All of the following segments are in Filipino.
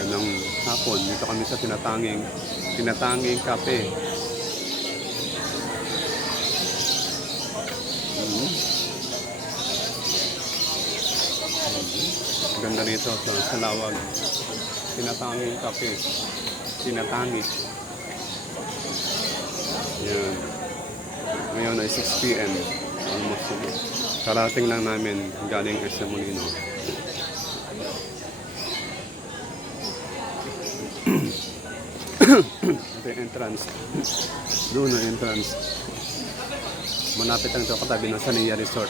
ng hapon. Dito kami sa tinatanging, tinatanging kape. Mm. Mm-hmm. Ganda nito sa Salawag. Tinatanging kape. Tinatangi. Yan. Ngayon ay 6 p.m. Almost. Karating lang namin galing sa Molino. Ito yung entrance. Doon ang entrance. Manapit lang ito katabi ng Saniya Resort.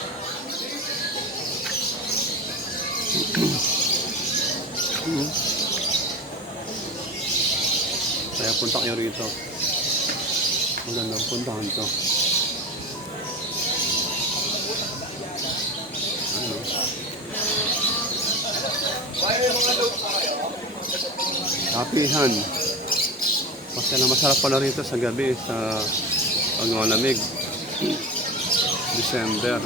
Kaya punta kayo rito. Magandang puntahan to. Ano? Happy hand. Masaya na masarap pala rito sa gabi sa pag malamig. December.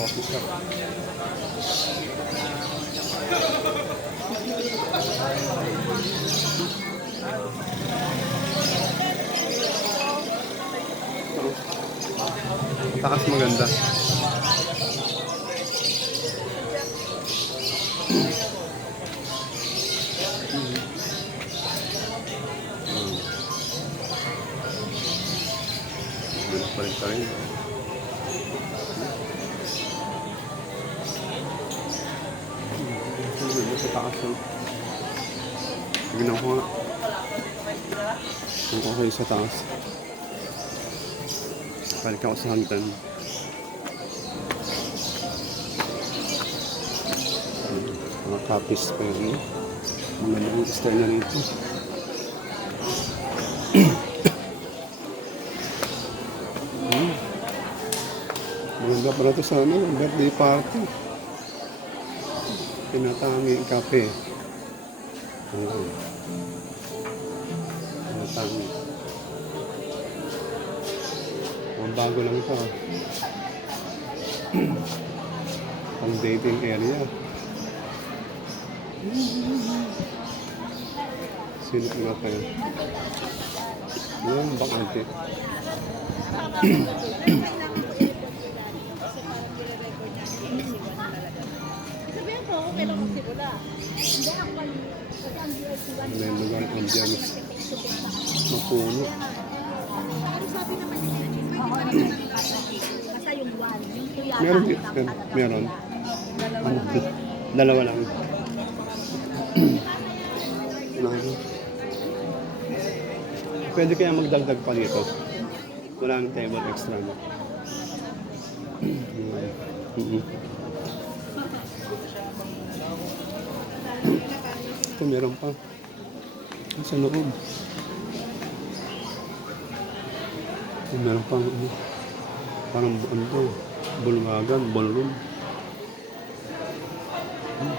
Thank you. Takas maganda. Balik pa rin. Sa taas lang. ko nga. Ang okay sa taas. Balik ako sa hangdan. Mga copies pa yun. Maganda ang gusto na rito. Maganda hmm. pala ito sa ano, birthday party. Pinatangi ang kape. Pinatangi. Hmm. Pinatangi bago lang ito. Ah. Ang dating area. Sino Silip na tayo. Yan, bakante. Sabihan ko, okay lang ang simula. Hindi ako may lugar ang Diyanos. Mapuno. Pero sabi naman Basta yung one, yung kuya. Meron, meron. Ano? Dalawa lang. Dalawa lang. Pwede kaya magdagdag pa nito. Wala ng table extra mo. Mm-hmm. Ito meron pa. Sa loob. Ay, meron pang ano. Parang ano to. Bulungagan, ballroom. Hmm.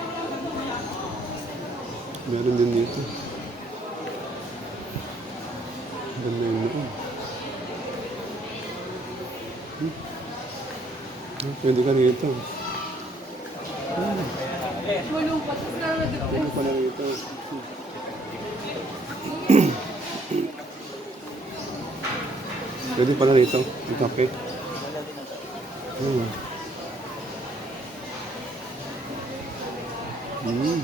Meron din dito. Ganda yung noon. Hmm. hmm. Pwede ka rito. Hmm. Ano pala rito? Hmm. Pwede pala dito. Dito, okay. Hmm. Hmm.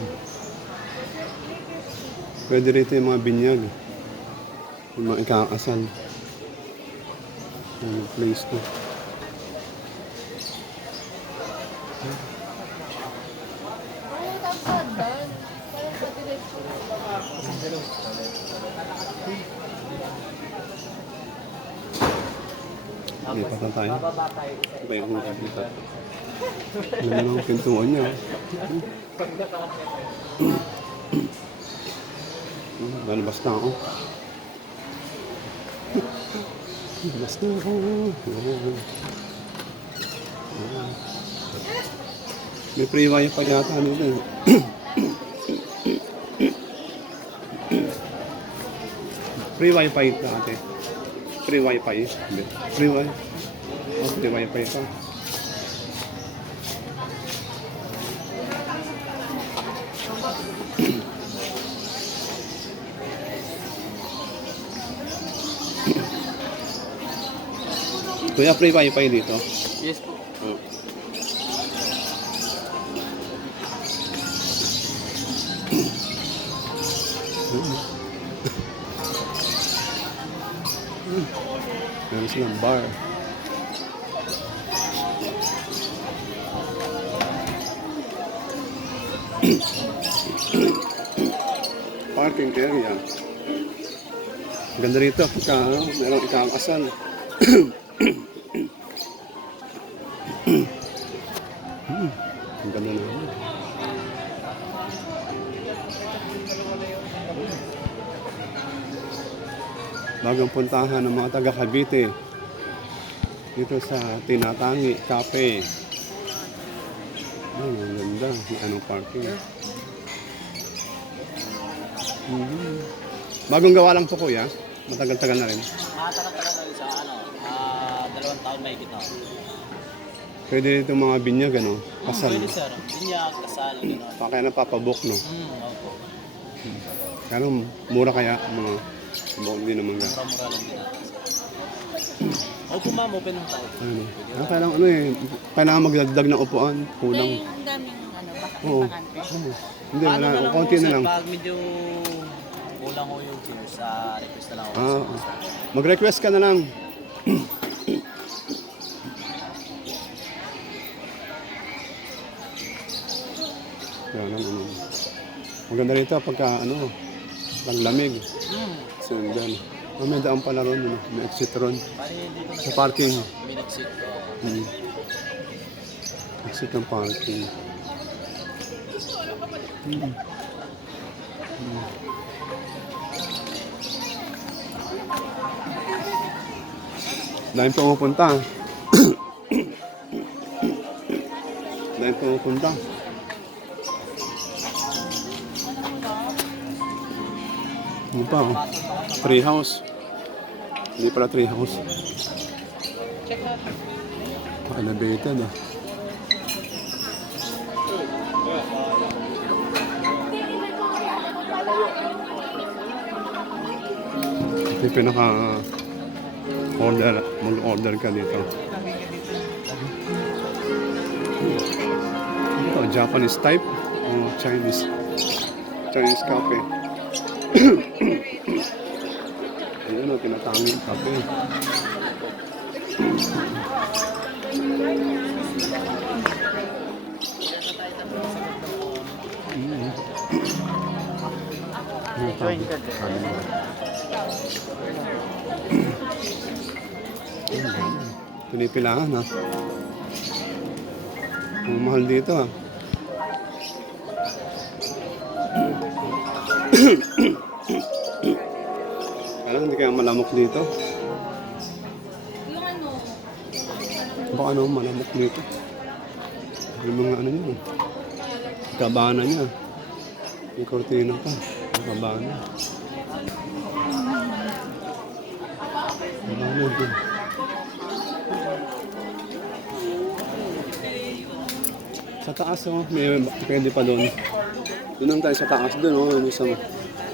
Pwede rito yung mga binyag. Yung mga ikakasal. Ano place to. Ano yung tampad doon? Parang pati na yung Lipat na tayo. May hugas lipat. Ano naman ang pintuan niya? Lalabas na ako. Lalabas na ako. May free wifi yata. Ano na yun? Free wifi ito ate free wifi. Free wifi. Oh, free wifi pa. Kuya, free wifi dito. Yes po. Mm-hmm. meron silang bar. Parking area. Ganda rito, kita, ano, merong ikang asan. bagong puntahan ng mga taga Cavite dito sa Tinatangi Cafe. Ayun, ang ganda. May anong parking. Mm -hmm. Bagong gawa lang po kuya. Matagal-tagal na rin. Matagal-tagal na rin sa ano. Uh, dalawang taon may kita. Pwede dito mga binyag, ano? Kasal. Mm, pwede sir. Binyag, kasal, gano'n. Pakaya napapabok, no? Mm, opo. Kano, mura kaya mga Mukhang hindi naman ga. Mura-mura lang din natin. Ay, kung ma'am, open lang Ano? Ah, kailangan eh. Kailangan magdagdag ng upuan. Kulang. Ang daming ano, bakit Oo. Ano? Hindi, Paano wala. konti na lang. Pag medyo kulang ko yung views, ah, request na lang ako. Ah, ah, mag-request ka na lang. Yan, ano, ano. Maganda rito pagka ano, paglamig. Hmm. So yun dyan. Oh, may daan pala ron, ano? may exit ron. Sa parking. Hmm. Exit ng parking. Hmm. Hmm. Dahil pumupunta. Dahil pumupunta. Dahil pumupunta. Ano pa oh. Tree house. Hindi pala tree house. Check out. Elevated ah. Ito yung pinaka order, mag order ka dito. Ito, Japanese type o Chinese. Chinese cafe. Ayun o, tinatangin yung kape. Join ka din. Pinipilangan ha. Ang mahal dito ha. ang malamok dito. Yung ano? Baka ano, malamok dito. Yung mga ano yun. Eh. Kabana niya. Yung cortina pa. Kabana. Kabana din. Sa taas oh, may pwede pa doon. Doon lang tayo sa taas doon oh, yung isa mo.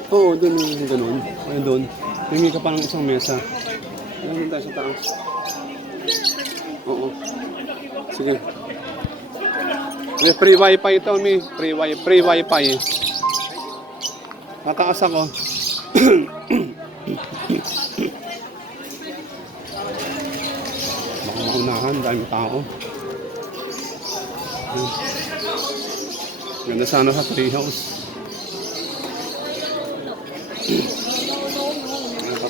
Oo, doon yung ganun. Ayun doon. Hingi ka pa ng isang mesa. Alam mo tayo sa taas. Oo. Sige. May free wifi ito, mi. Free wifi. Free wifi. Nataas ako. Baka maunahan, dami tao. Ganda sana sa treehouse. house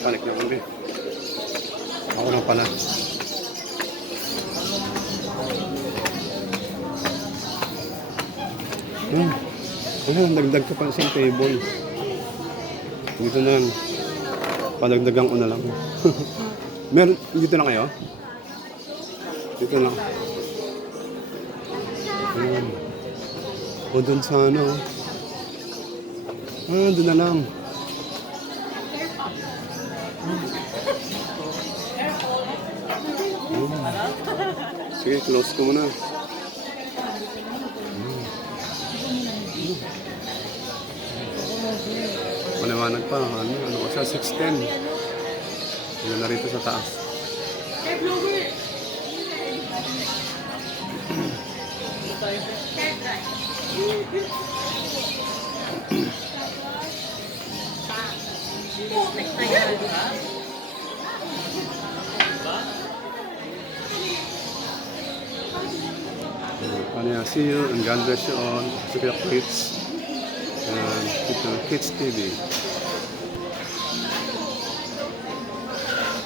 panik na kundi. Ako na pala. Hmm. Ayun, dagdag ko pa sa table. Dito na lang. Padagdagan ko na lang. Meron, dito na kayo? Dito na. Ayun. Hmm. O dun sana. Ano? Ah, dun na lang. Sige, close ko muna. Maliwanag pa. Ano, ano ko siya? 610. Hanggang na rito sa taas. Hey, Bluebird! Putik na yan, di ba? 안녕하세요 and God bless you all. Sophia uh, Kids and Kids TV.